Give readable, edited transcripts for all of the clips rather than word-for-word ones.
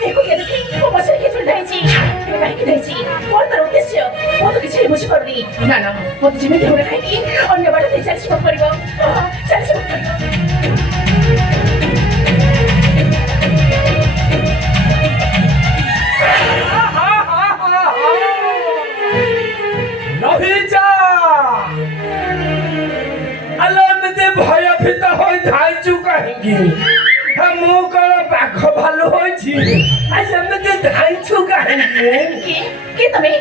देखो क्या देखी वो बच्चे के चल जाएगी कहीं की जाएगी कौन तार उद्देश्य वो तो किसी बुझी पड़नी ना ना वो तो जिम्मेदारी होना कहीं अन्य बात नहीं चल मत पड़ेगा चल मत पड़ेगा नहींजा अलमते भय फित होई धाइचु कहिंगी हम कल पाख भालू होइछि आज हमते धाइचु कहिंगी के तमे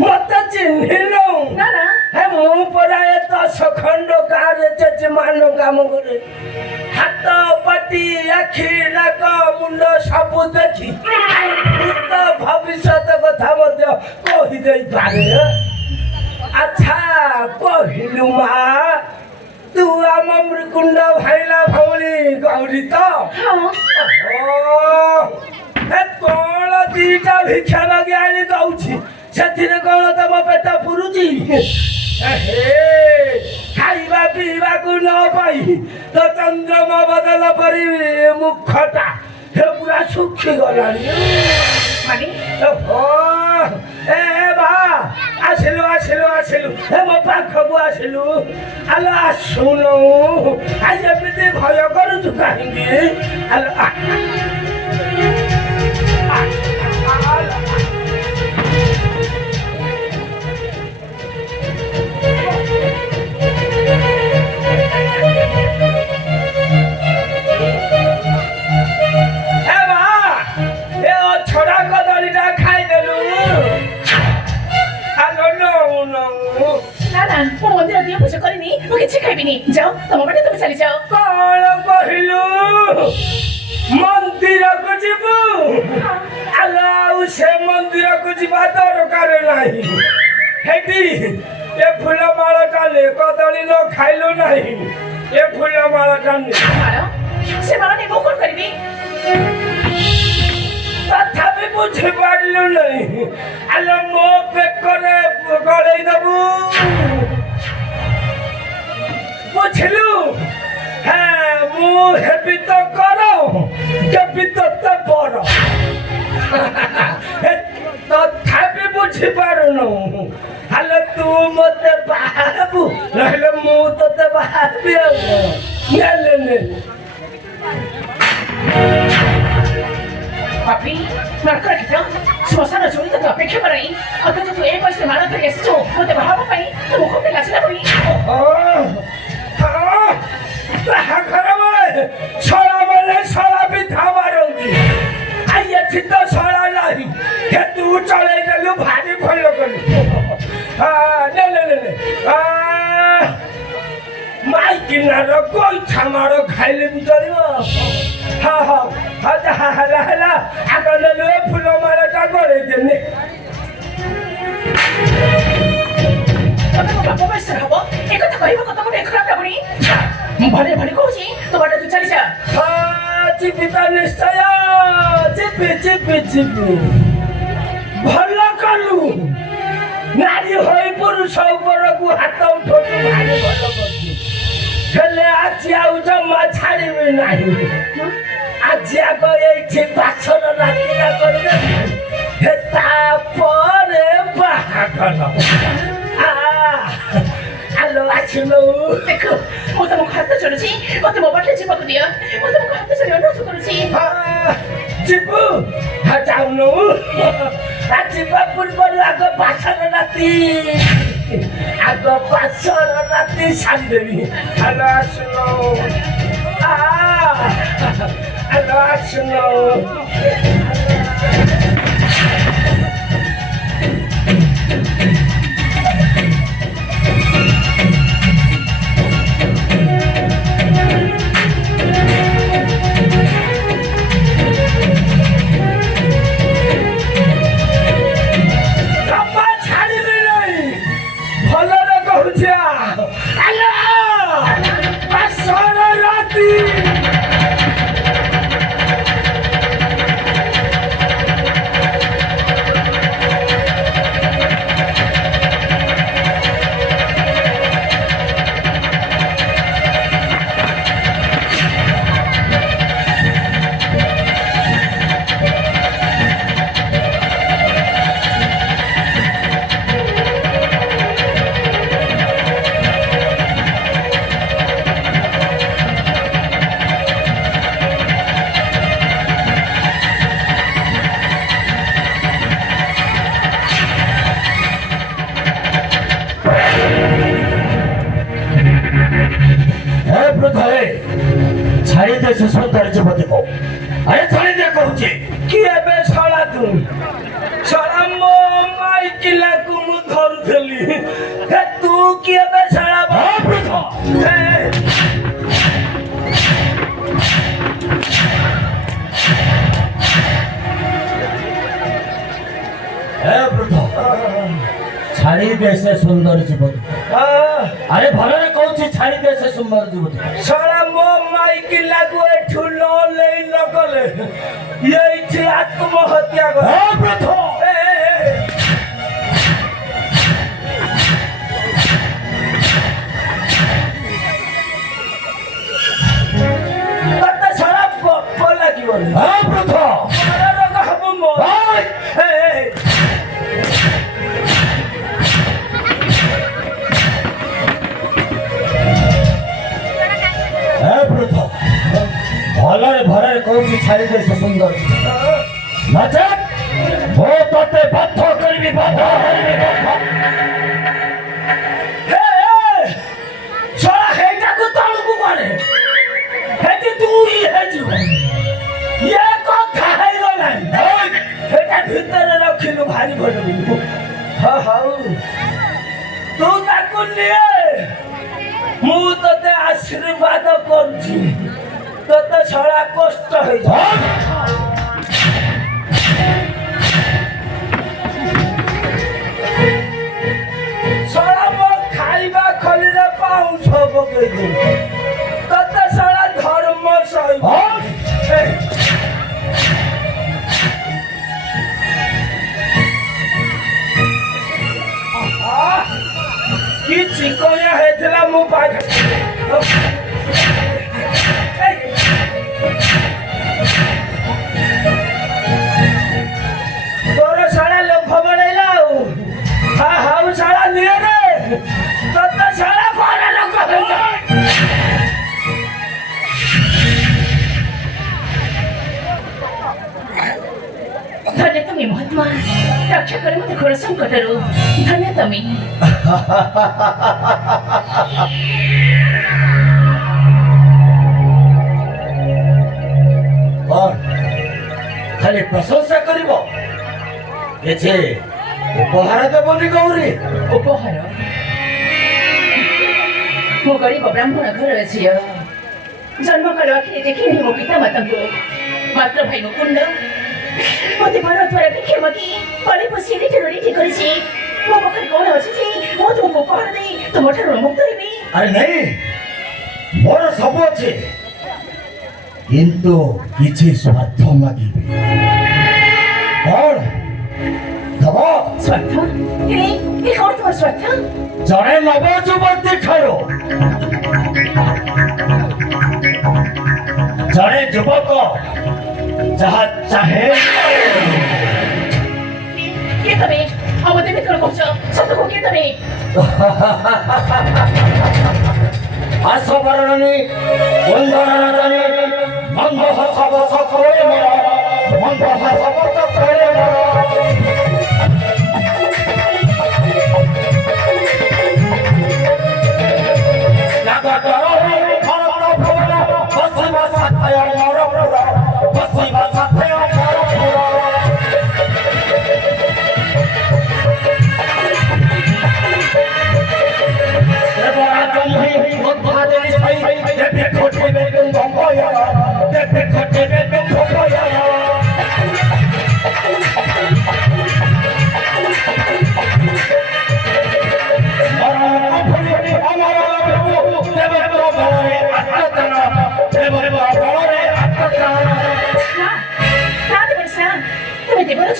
मत चिन्हिलो ना ना हम पराय त सखंड कार्य जजमान काम करे हाथ पटी आखि नाक मुंड सब देखि भूत भविष्यत कथा मध्य कहि देई पारे अच्छा कहिलु मा तू आम मृकुंड भाइला भौली गौरी त ए कोण दीटा भिक्षा मागे आनी दउछि ସେଥିରେ କଣ ତମ ପେଟ ପୁରୁଛି ଖାଇବା ପିଇବାକୁ ନ ପାଇ ତ ଚନ୍ଦ୍ରମା ବଦଳ ପରି ମୁଖଟା ସେ ପୁରା ଶୁଖି ଗଲାଣି ମାନେ ଏ ବା ଆସିଲୁ ଆସିଲୁ ଆସିଲୁ ଏ ମୋ ପାଖକୁ ଆସିଲୁ ଆଲୋ ଆସୁନୁ ଆଜି ଏମିତି ଭୟ କରୁଛୁ କାହିଁକି ଛଡା କଦଳୀଟା ଖାଇଦେଲୁ ନା ନା ମୁଁ ମନ୍ଦିର ଦିଅ ପୂଜା କରିନି ମୁଁ କିଛି ଖାଇବିନି ଯାଅ ତମ ବାଟେ ତମେ ଚାଲି ଯାଅ କଣ କହିଲୁ ମନ୍ଦିରକୁ ଯିବୁ ଆଉ ସେ ମନ୍ଦିରକୁ ଯିବା ଦରକାର ନାହିଁ ହେଠି ଏ ଫୁଲ ମାଳଟା ନେ କଦଳୀ ନ ଖାଇଲୁ ନାହିଁ ଏ ଫୁଲ ମାଳଟା ନେ ସେ ମାଳ ନେଇ ମୁଁ କଣ କରିବି ତଥାପି ବୁଝିପାରିଲୁ ନାହିଁ ଆଲୋ ମୋ ବେକରେ ଗଳେଇ ଦବୁ ବୁଝିଲୁ ମୁଁ ହେବି ତ କର ଦେବି ତତେ ବର ତଥାପି ବୁଝିପାରୁନୁ ହେଲେ ତୁ ମତେ ବାହାବୁ ନହେଲେ ମୁଁ ତତେ ବାହାବି ଆଉ ନେଲେ Papi, marcar kita, suasana juli tu अपेक्षा कराई, अगर तू एक बार से मारा तो ऐसे जो, वो तो बाहर पाई, तो मुझे भी लाचना पड़ी। छोड़ा वाले छोड़ा भी था मारूंगी, आये चित्त छोड़ा नहीं, ये तू चले गलू भारी भलो करी, ले, माई किनारो कोई छमारो खाइले भी चलियो, हाला, आगे ले फूलो मारे का करे जने। तमे को बापा बस रहबो एको त कहिबो कतम देख खराब लागुनी भले भले कहूची तो बाटा तू चली जा चिपी त निश्चय चिपी भलो कलु नारी होई पुरुष उपरକୁ हात उठोछु भारी भलो करछु हेले आज आउ जम्मा छाडिबे नाही आज आको एठी पाछर रातिरा करबे हे तापरे बाहागल Halo, Achilo. देखो, मैं तो मुझे हाथ चलूँगी, मैं तो मोबाइल चिपक दिया, मैं तो मुझे हाथ चलिए ना तो करूँगी। चिपू, हटाओ नो, चिपक पुरबर आगे पाछर राती सांदेवी, हलो Achilo, हलो Achilo. ସେ ସୁନ୍ଦର ଯୁବତୀକୁ ଆରେ ଛାଡ଼ିଦେ କହୁଛି। କିଏ ବେ ଶଳା ତୁ? ଶଳା ମୋ ମାଇକିଲାକୁ ମୁଁ ଧରୁଥିଲି। ହେ ତୁ କିଏ ବେ ଶଳା? ହଁ ବୃଦ୍ଧ, ଏ ବୃଦ୍ଧ ଛାଡ଼ିଦେ ସେ ସୁନ୍ଦର ଯୁବତୀ। ଆରେ ଭଲରେ କହୁଛି ଛାଡ଼ିଦେ ସେ ସୁନ୍ଦର ଯୁବତୀ। ଶଳା ମୋ ମାଇକିଲାକୁ ଏଠୁ ନ ନେଇ ନ ଗଲେ ଏଇଠି ଆତ୍ମହତ୍ୟା କର। ହଁ ବୃଦ୍ଧ, ତତେ ଶଳା ପୋକ ଲାଗିବନି। ହଁ ବୃଦ୍ଧ, ବଡ଼ ରୋଗ ହବ ମୋ। ଭାଇ, ଏ ବୃଦ୍ଧ ଭଲରେ ଭଲରେ କହୁଛି ଛାଡ଼ିଦେ ସେ ସୁନ୍ଦର ଯୁବତୀ। ନଚେତ୍ ମୁଁ ତତେ ବାଧ୍ୟ କରିବି, ବାଧ୍ୟ କରିବି, ବାଧ୍ୟ। ଶଳା ହେଇଟାକୁ ତଳକୁ କରେ। ହେଠି ଦୁଇ ହେଇଯିବ। ଇଏ କଥା ହେଇଗଲାଣି। ହେଟା ଭିତରେ ରଖିଲୁ ଭାରି ଭଲ। ହଉ ତୁ ତାକୁ ନିଏ। ମୁଁ ତତେ ଆଶୀର୍ବାଦ କରୁଛି। ତତେ ଶଳା କଷ୍ଟ ହେଇଯିବ। ଶଳା ମୋ ଖାଇବା ଖଲିରେ ପାଉଛ ପକେଇଦେ। ତତେ ଶଳା ଧର୍ମ ସହିବ। କି ଚିକଣିଆ ହେଇଥିଲା ମୋ ପାଖ। ତୋର ଶଳା ଲୋଭ ବଳେଇଲା ଆଉ। ହଉ ଶଳା ନିଏ ରେ। ତତେ ଶଳା ବଡ଼ ଲୋକ ହେଇଛ। ଧନ୍ୟ ତମେ ମହାତ୍ମା, ରକ୍ଷା କର ମୋତେ ଘୋର ସଂକଟରୁ। ଧନ୍ୟ ତମେ। କଣ ଖାଲି ପ୍ରଶଂସା କରିବ, କିଛି ଉପହାର ଦେବନି ଗୌରୀ? ଉପହାର? ମୁଁ ଗରିବ ବ୍ରାହ୍ମଣ ଘରର ଝିଅ। ଜନ୍ମ କାଳ ଆଖିରେ ଦେଖିନି ମୋ ପିତା ମାତାଙ୍କୁ। ମାତ୍ର ଭାଇ ମୁକୁନ୍ଦ ମୋତେ ବଡ଼ ଦ୍ୱାରା ଭିକ୍ଷା ମାଗି ପାଳି ପୋଷି ରିଠି କରିଛି। ମୋ ପାଖରେ କଣ ଅଛି ଯେ ମୁଁ ତୁମକୁ ଉପହାର ଦେଇ ତୁମଠାରୁ ମୁକ୍ତ ହେବି? ଆରେ ନାଇଁ, ମୋର ସବୁ ଅଛି, କିନ୍ତୁ କିଛି ସ୍ୱାର୍ଥ ମାଗିବି। କଣ ଦେବ? ସ୍ୱାର୍ଥ? ଏ କଣ ତୁମର ସ୍ୱାର୍ଥ? ଜଣେ ନବ ଯୁବତୀ ଠାରୁ ଜଣେ ଯୁବକ ଯାହା ଚାହେଁ। କିଏ ତମେ? ଆଉ ମୋତେ ମିତ୍ର କହୁଛ? ସତକୁ କିଏ ତମେ? ଆସ ବରଣୀ ବନ୍ଦନା ଜାଣି ମନ୍ଦ ହସବ ସକଳେ ମୋର, ମନ୍ଦ ହସବ ସକଳେ ମୋର।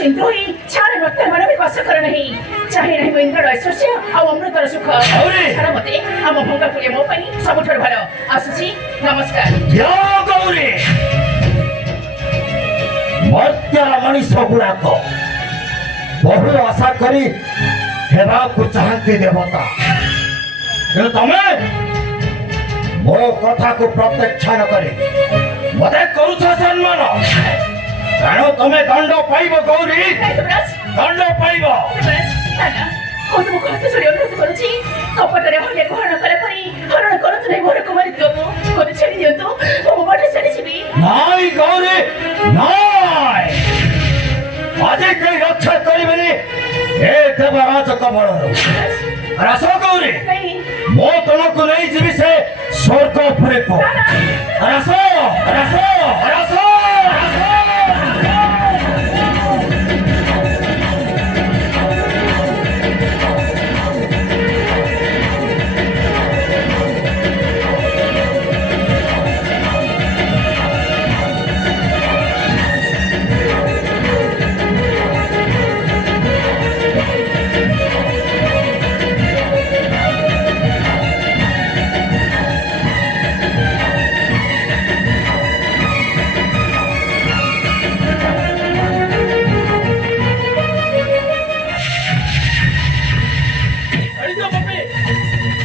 ଚିନ୍ତୁଇ ଛାଡ଼ ନତେ ମନ ବିଶ୍ୱାସ କର ନାହିଁ। ଚାହେଁ ନାହିଁ ମୁଁ ଇନ୍ଦ୍ରର ଐଶ୍ୱର୍ଯ୍ୟ ଆଉ ଅମୃତର ସୁଖ। ଛାଡ଼ ମତେ, ଆମ ଭଙ୍ଗା ପୁଳିଆ ମୋ ପାଇଁ ସବୁଠାରୁ ଭଲ। ଆସୁଛି, ନମସ୍କାର। ଗୌରୀ, ମର୍ତ୍ତ୍ୟର ମଣିଷ ଗୁଡ଼ାକ ବହୁ ଆଶା କରି ହେବାକୁ ଚାହାନ୍ତି ଦେବତା, କିନ୍ତୁ ତମେ ମୋ କଥାକୁ ପ୍ରତ୍ୟାଖ୍ୟାନ କରି ମତେ କରୁଛ ସମ୍ମାନ। ତେଣୁ ତମେ ଦଣ୍ଡ ପାଇବ ଗୌରୀ, ଦଣ୍ଡ ପାଇବ। ତୁମକୁ ହାତ ଯୋଡ଼ି ଅନୁରୋଧ କରୁଛି କପଟରେ ହରିଆକୁ ହରଣ କଲା ପରି ହରଣ କରନ୍ତୁ ନାହିଁ ମୋର କୁମାରୀ ଦିଅକୁ ମୋତେ ଛାଡ଼ି ଦିଅନ୍ତୁ ମୁଁ ବାଟ ଛାଡ଼ିଯିବି ନାଇଁ ଗୌରୀ ନାଇଁ ଆଜି କେହି ରକ୍ଷା କରିବେନି ଏ ଦେବରାଜ କବଳରୁ ରାସ ଗୌରୀ ନାଇଁ ମୁଁ ତୁମକୁ ନେଇଯିବି ସେ ସ୍ୱର୍ଗ ଉପରକୁ ରାସ ରାସ ରାସ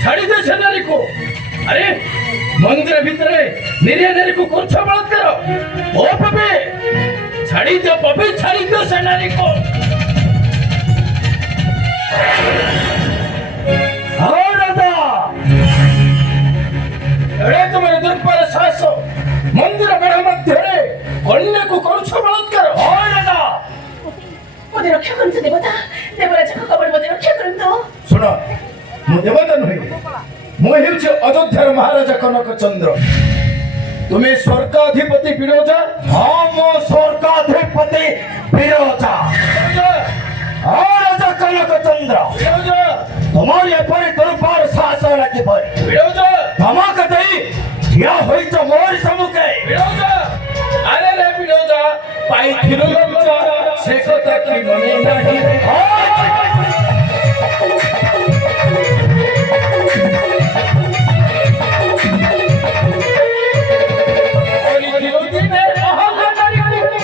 ଛାଡ଼ି ଦେ ସେ ନାରୀକୁ ଆରେ ମନ୍ଦିର ଭିତରେ ନିରୀହ ନାରୀକୁ କରୁଛ ବଳାତ୍କାର ଓ ପପି ଛାଡ଼ି ଦିଅ ପପି ଛାଡ଼ି ଦିଅ ସେ ନାରୀକୁ ହଁ ରାଜା ଏଡ଼େ ତୁମର ଦୁର୍ବଳ ସାହସ ମନ୍ଦିର ବେଢ଼ ମଧ୍ୟରେ କନ୍ୟାକୁ କରୁଛ ବଳାତ୍କାର ହଁ ରାଜା ମୋତେ ରକ୍ଷା କରନ୍ତୁ ଦେବତା ଦେବରାଜଙ୍କ କବଳ ମୋତେ ରକ୍ଷା କରନ୍ତୁ ଶୁଣ ମୁଁ ଦେବତା ନୁହେଁ ମୁଁ ହେଉଛି ଅଯୋଧ୍ୟାର ମହାରାଜା କନକ ଚନ୍ଦ୍ର ତୁମେ ସ୍ୱର୍ଗାଧିପତି ବିରଜା ହଁ ମୁଁ ସ୍ୱର୍ଗାଧିପତି ବିରଜା ହଁ ରାଜା କନକ ଚନ୍ଦ୍ର ବିରଜା তোমার এপরি দুর্বার সাহস লাগিপরি বিরজা ধমক দেই ঠিয়া হইছ মোর সম্মুখে বিরজা আরে রে বিরজা পাইଥିଲୁ লজ্জা সে কথা কি মনে নাহি କରିଥିଲୁ ଦିନେ ଅହଙ୍କାରୀକୁ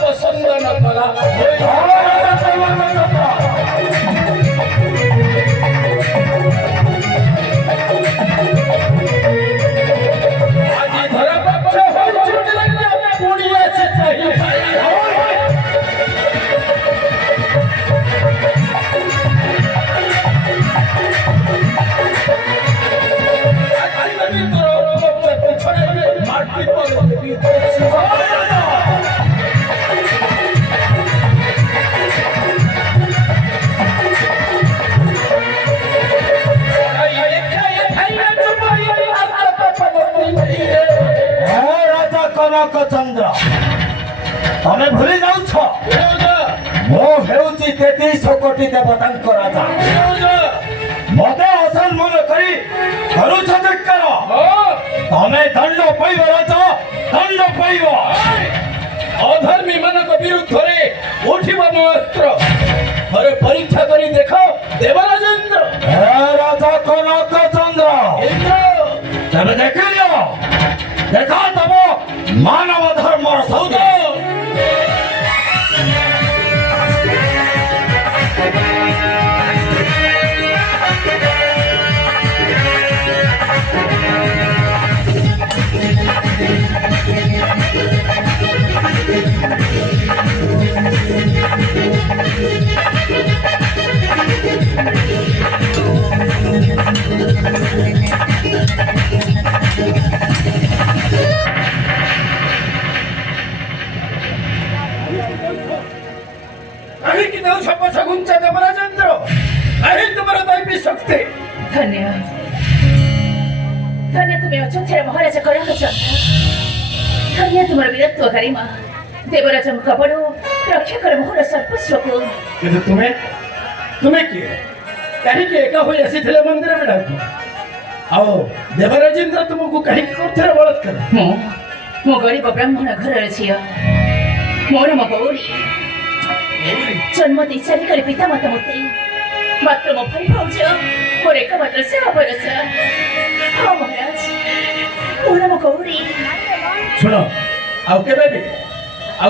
ପସନ୍ଦ ନ କଲା ଆଜି ଧରା ପାପର ହୋଇଛୁ ପୁଣି ଆସି রাজা কনক চন্দ্র তুমি ভুলি যাচ্ছ ମୁଁ ହେଉଛି 33 କୋଟି ଦେବତାଙ୍କ ରାଜା ମତେ ଅସମ୍ମାନ କରି କରୁଛ ଧିକ୍କାର ତମେ ଦଣ୍ଡ ପାଇବ ରାଜା ଦଣ୍ଡ ପାଇବ ଅଧର୍ମୀ ମାନଙ୍କ ବିରୁଦ୍ଧରେ ଉଠିବ ମୋ ଅସ୍ତ୍ର ଥରେ ପରୀକ୍ଷା କରି ଦେଖ ଦେବରାଜେନ୍ଦ୍ର ହେ ରାଜା କନକ ଚନ୍ଦ୍ର ଇନ୍ଦ୍ର ତମେ ଦେଖିଲ ଦେଖ ତମ ମାନବ ଧର୍ମର ସୌଦ କାହିଁକି ଦେଉଛ ପଛ ଘୁଞ୍ଚା ଦେବରାଜେନ୍ଦ୍ର କାହିଁ ତୁମର ଦୈବୀ ଶକ୍ତି ଧନ୍ୟ ଧନ୍ୟ ତୁମେ ଅଯୋଧ୍ୟାର ମହାରାଜା କନକ ଚନ୍ଦ୍ର ଧନ୍ୟ ତୁମର ବୀରତ୍ୱ ଗାରିମା ଦେବରାଜଙ୍କ କବଳ ରକ୍ଷା କର ମୋହର ସର୍ବସ୍ୱକୁ କିନ୍ତୁ ତୁମେ କିଏ କାହିଁକି ଏକା ହୋଇ ଆସିଥିଲେ ମନ୍ଦିର ବେଢ଼ାକୁ ଆଉ ଦେବରାଜେନ୍ଦ୍ର ତୁମକୁ କାହିଁକି କରୁଥିଲେ ବଳାତ୍କାର ମୁଁ ଗରିବ ବ୍ରାହ୍ମଣ ଘରର ଝିଅ ମୋ ନାମ ଗୌରୀ ଜନ୍ମ ଦେଇ ଚାଲିଗଲେ ପିତାମାତା ମୋତେ ମାତ୍ର ମୋ ଭାଇ ଭାଉଜ ମୋର ଏକମାତ୍ର ସେବା ପରସ ହଁ ମହାରାଜ ମୋ ନାମ ଗୌରୀ ଶୁଣ ଆଉ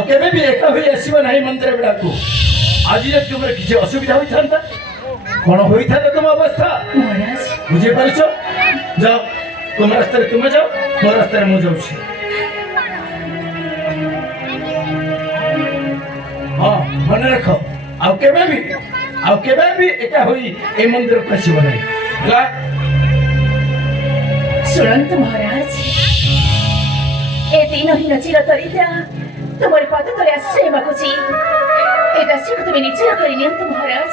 କେବେ ବି ଏକା ହୋଇ ଆସିବ ନାହିଁ ମନ୍ଦିର ବେଢ଼ାକୁ ଆଜି ଯଦି ତୁମର କିଛି ଅସୁବିଧା ହୋଇଥାନ୍ତା কোন হইথাতে তোমার অবস্থা মহারাজ বুঝে পারছো? যাও তোমার রাস্তায় তুমি যাও, মোর রাস্তায় মু যাচ্ছি। হ্যাঁ মনে রাখো, ଆଉ କେବେ ବି ଏକା ହୋଇ এই ମନ୍ଦିରକୁ ଆସିବ ନାହିଁ। ହେଲା? ଶୁଣନ୍ତୁ ମହାରାଜ, ଏ ଦିନହୀନ ଚିରତରିତା ତୁମର ପାଦ ତଳେ ଆଶ୍ରୟ ମାଗୁଛି। ଏ ଦାସୀକୁ ତୁମେ ନିଜର କରି ନିଅନ୍ତୁ ମହାରାଜ।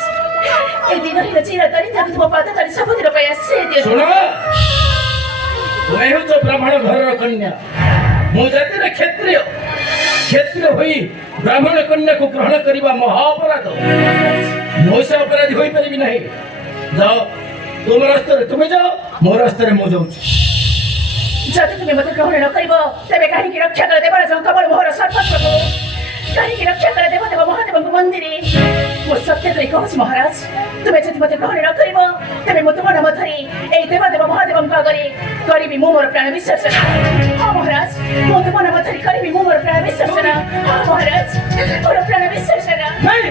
ଏ ଦିନହୀନ ଚିରତରିତାକୁ ତୁମ ପାଦ ତଳେ ସବୁଦିନ ପାଇଁ ଆଶ୍ରୟ ଦିଅନ୍ତୁ। ଶୁଣ, ତୁମେ ହେଉଛ ବ୍ରାହ୍ମଣ ଘରର କନ୍ୟା, ମୁଁ ଜାତିରେ କ୍ଷତ୍ରିୟ ହୋଇ ବ୍ରାହ୍ମଣ କନ୍ୟାକୁ ଗ୍ରହଣ କରିବା ମହା ଅପରାଧ। ମୁଁ ସେ ଅପରାଧୀ ହୋଇପାରିବି ନାହିଁ। ଯାଅ ତୁମ ରାସ୍ତାରେ ତୁମେ ଯାଅ, ମୋ ରାସ୍ତାରେ ମୁଁ ଯାଉଛି। ଯଦି ତୁମେ ମୋତେ ଗ୍ରହଣ ନ କରିବ, ତେବେ କାହିଁକି ରକ୍ଷା କର ଦେବରାଜଙ୍କ କବଳ ମୋହର ସର୍ବସ୍ୱକୁ? କାହିଁକି ରକ୍ଷା କର ଦେବଦେବ ମହାଦେବଙ୍କ ମନ୍ଦିରେ? ମୁଁ ସତ୍ୟ କରି କହୁଛି ମହାରାଜ, ତୁମେ ଯଦି ମୋତେ ଗ୍ରହଣ ନ କରିବ, ତେବେ ମୁଁ ତୁମ ନାମ ଧରି ଏଇ ଦେବଦେବ ମହାଦେବଙ୍କ ଆଗରେ କରିବି ମୁଁ ମୋର ପ୍ରାଣ ବିସର୍ଜନ। ହଁ ମହାରାଜ, ମୁଁ ତୁମ ନାମ ଧରି କରିବି ମୁଁ ମୋର ପ୍ରାଣ ବିସର୍ଜନ। ହଁ ମହାରାଜ, ମୋର ପ୍ରାଣ ବିସର୍ଜନ। ନାଇଁ,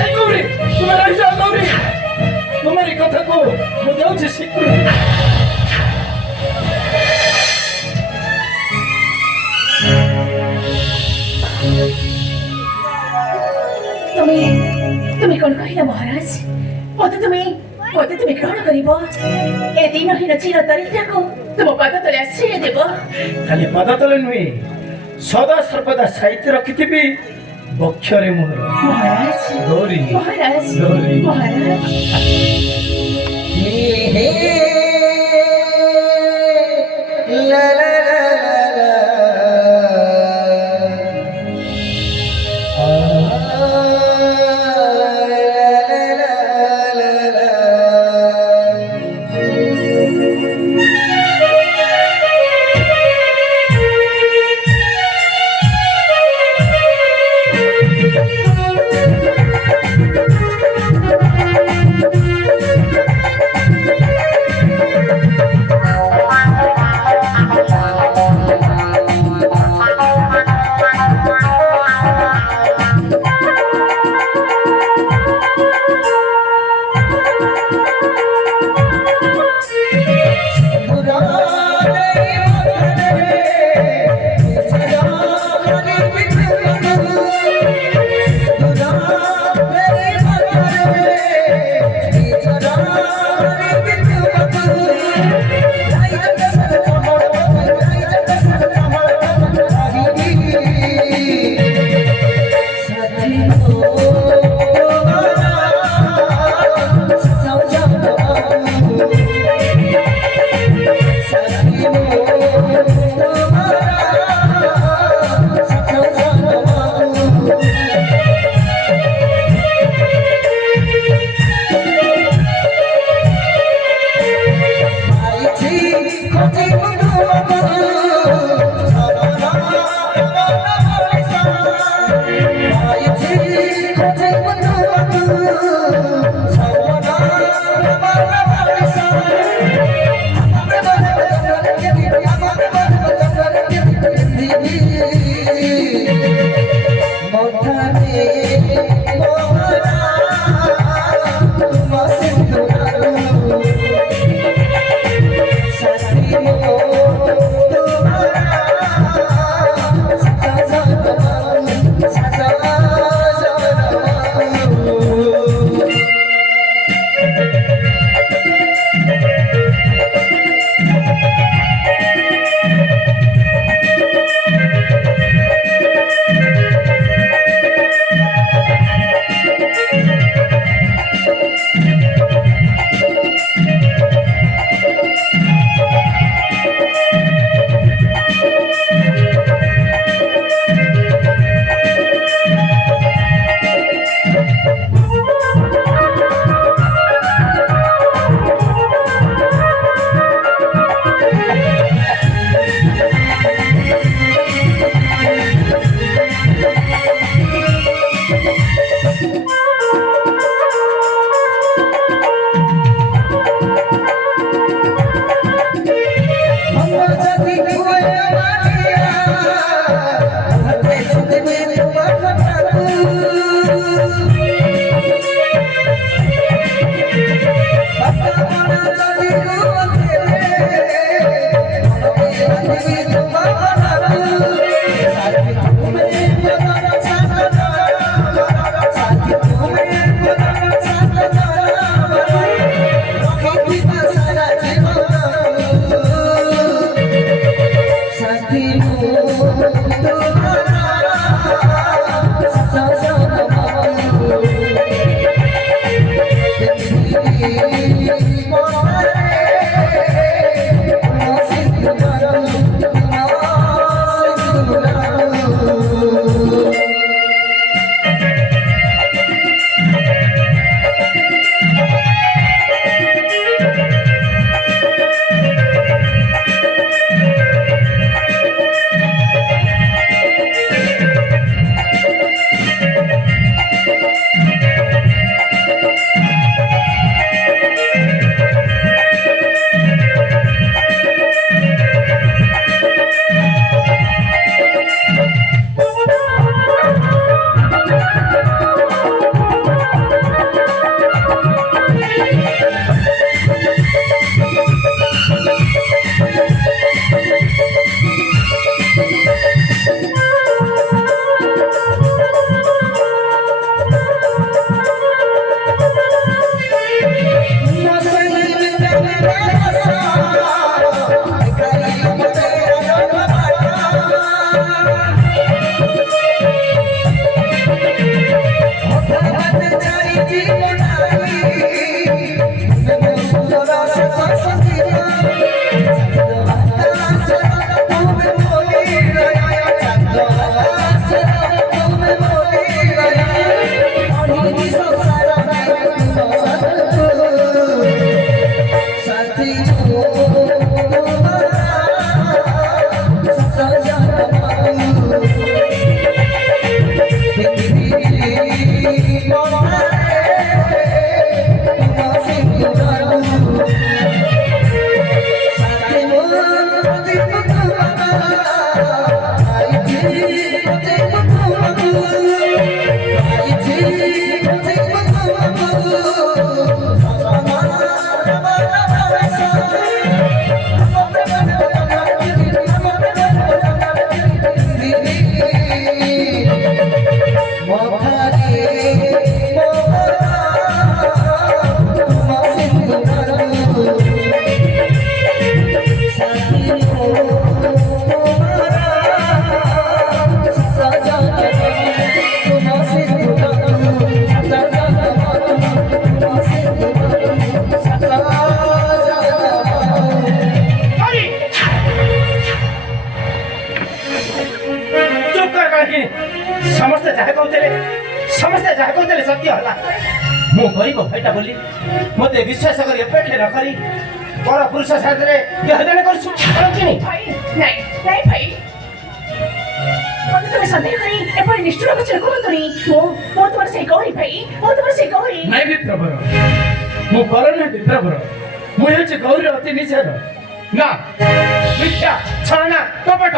এই গৌরী, তুমি ରହିଯାଅ ଗୌରୀ, ତୁମରି କଥାକୁ ମୁଁ ଦେଉଛି ସ୍ୱୀକୃତି। তুমি কোন কহিলা মহারাজ? মতে তুমি গ্রহণ করিব? এ দিনহীন চিরতরিতাକୁ ତୁମ ପାଦ ତଳେ ଆଶ୍ରୟ ଦେବ? ଖାଲି ପାଦ ତଳେ ନୁହେଁ, ସଦା ସର୍ବଦା ସାହିତ୍ୟ ରଖିଥିବି ବକ୍ଷରେ ମୋର। ମହାରାଜ ଗୌରୀ, ମହାରାଜ ଗୌରୀ। ମହାରାଜ ମୁଁ ଗରିବ ଭାଇଟା ବୋଲି ମୋତେ ବିଶ୍ୱାସ କରି ଅପେକ୍ଷା ନ କରି ବଡ଼ ପୁରୁଷ ସାଥିରେ ଦେହଦାନ କରୁଛୁ କିଣି ଭାଇ ନାଇଁ ନାଇଁ ଭାଇ ମୋତେ ତମେ ସନ୍ଦେହ କରି ଏପରି ନିଷ୍ଠୁର ବଚନ କୁହନ୍ତୁନି ମୁଁ ତୁମର ସେଇ ଗୌରୀ ଭାଇ ମୁଁ ତୁମର ସେଇ ଗୌରୀ ନାଇଁ ବିପ୍ରଭର ମୁଁ କର ନାହିଁ ବିପ୍ରଭର ମୁଁ ହେଉଛି ଗୌରୀ ଅତି ନିଜର ନା ମିଥ୍ୟା ଛଳନା କପଟ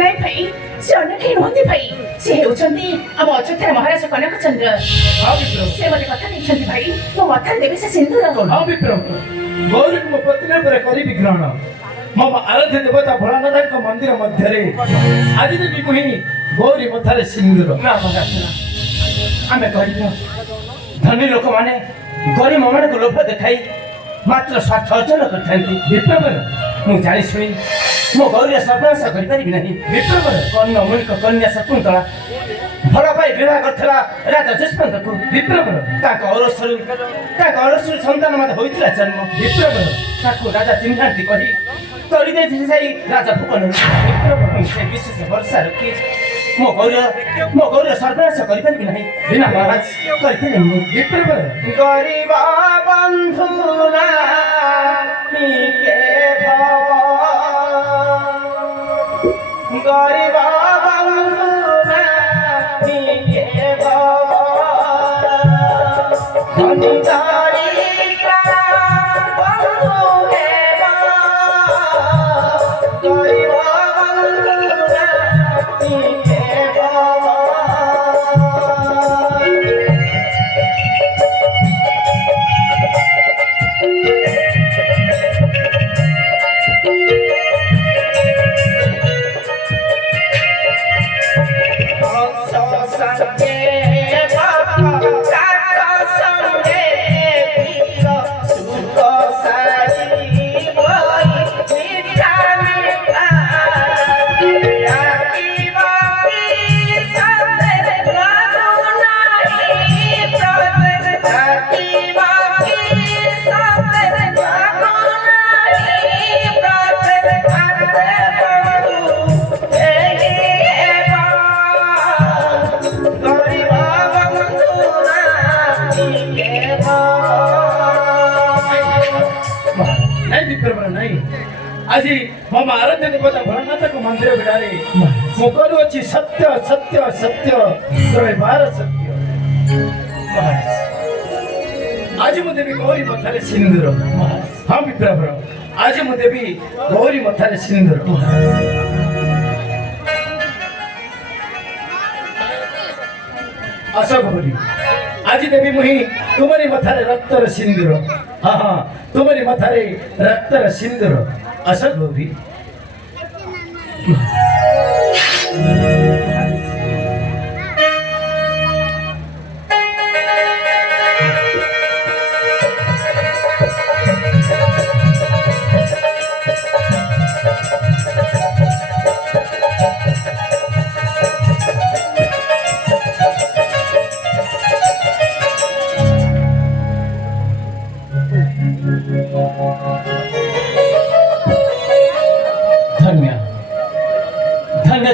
ନାଇଁ ଭାଇ ସେ ଅନ୍ୟ କେହି ନୁହନ୍ତି ଭାଇ ସେ ହେଉଛନ୍ତି ଆମ ଅଯୋଧ୍ୟାର ମହାରାଜ କନକ ଚନ୍ଦ୍ର ହଁ ବିପ୍ରଭ ସେ ମୋତେ କଥା ଦେଇଛନ୍ତି ଭାଇ ମୋ ମଥାରେ ଦେବେ ସେ ସିନ୍ଦୁର ହଁ ବିପ୍ରଭ ଗୌରୀକୁ ମୋ ପତ୍ନୀ ଉପରେ କରିବି ଗ୍ରହଣ ମୋ ଆରାଧ୍ୟ ଦେବତା ଭୋଳାନାଥଙ୍କ ମନ୍ଦିର ମଧ୍ୟରେ ଆଜି ଦେବି ମୁଁ ହିଁ ଗୌରୀ ମଥାରେ ସିନ୍ଦୁର ନା ମହାରାଜ ନା ଆମେ ଗରିବ ଧନୀ ଲୋକମାନେ ଗରିବମାନଙ୍କୁ ଲୋଭ ଦେଖାଇ ମାତ୍ର ସ୍ୱାର୍ଥ ଅର୍ଜନ କରିଥାନ୍ତି ବିପ୍ରଭର ମୁଁ ଜାଣି ଶୁଣି ମୋ ଗୌରୀର ସର୍ବନାଶ କରିପାରିବି ନାହିଁ ବିପ୍ରଭର କର୍ଣ୍ଣ ମୁନିକ କନ୍ୟା ଶକୁନ୍ତଳା ଭଲ ପାଇ ବିବାହ କରିଥିଲା ରାଜା ଯଶବନ୍ତକୁ ବିପ୍ରଭର ତାଙ୍କ ଅରସରୁ ସନ୍ତାନ ମୋତେ ହୋଇଥିଲା ଜନ୍ମ ବିପ୍ରଭର ତାକୁ ରାଜା ଚିହ୍ନାନ୍ତି କହି କରିଦେଇଥିଲି ସେଇ ରାଜା ଭୁବନରୁ ସେ ବିଶେଷ ଭରସା ରଖି ମୋ ଗୌରୀର ସର୍ବନାଶ କରିପାରିବି ନାହିଁ ବିନା ମହାରାଜ କରିପାରିବି ନାହିଁ ବିପ୍ରଭର ଗରିବ ବନ୍ଧୁ গরিব বন্ধু ধনী গরিকা বন্ধু হেব গরিব বন্ধু হেব ଆଜି ମୋ ଆରାଧ୍ୟ ଦେବତା ଭୋଳାନାଥଙ୍କ ମନ୍ଦିର ବିଡ଼ାରେ ମୁଁ କରୁଅଛି ସତ୍ୟ ସତ୍ୟ ସତ୍ୟ ରହିବାର ସତ୍ୟ ଆଜି ମୁଁ ଦେବି ଗୌରୀ ମଥାରେ ସିନ୍ଦୁର ହଁ ବିପ୍ରଭର ଆଜି ମୁଁ ଦେବି ଗୌରୀ ମଥାରେ ସିନ୍ଦୁର ଆସ ଗୌରୀ ଆଜି ଦେବି ମୁଁ ହିଁ ତୁମରି ମଥାରେ ରକ୍ତର ସିନ୍ଦୁର ହଁ ହଁ ତୁମରି ମଥାରେ ରକ୍ତର ସିନ୍ଦୁର আশা গৌরী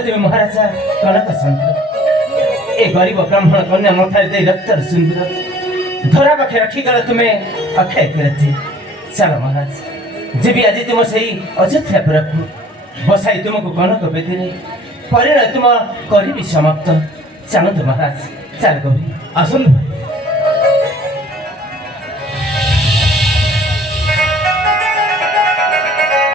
তুমি মহারাজা কনক চন্দ্র এ গরিব ব্রাহ্মণ কন্যা মথায় দেই রক্তর সুন্দর ধরা পাখে রখিগল তুমি অক্ষয় কীর্তি চাল মহারাজ ଯିବି ଆଜି ତୁମ ସେଇ ଅଯୋଧ୍ୟାପୁରକୁ ବସାଇ ତୁମକୁ କନକ ବେଦିରେ ପରିଣୟ ତୁମ କରିବି ସମାପ୍ତ ଚାଲନ୍ତୁ ମହାରାଜ ଚାଲ ଗୌରୀ ଆସନ୍ତୁ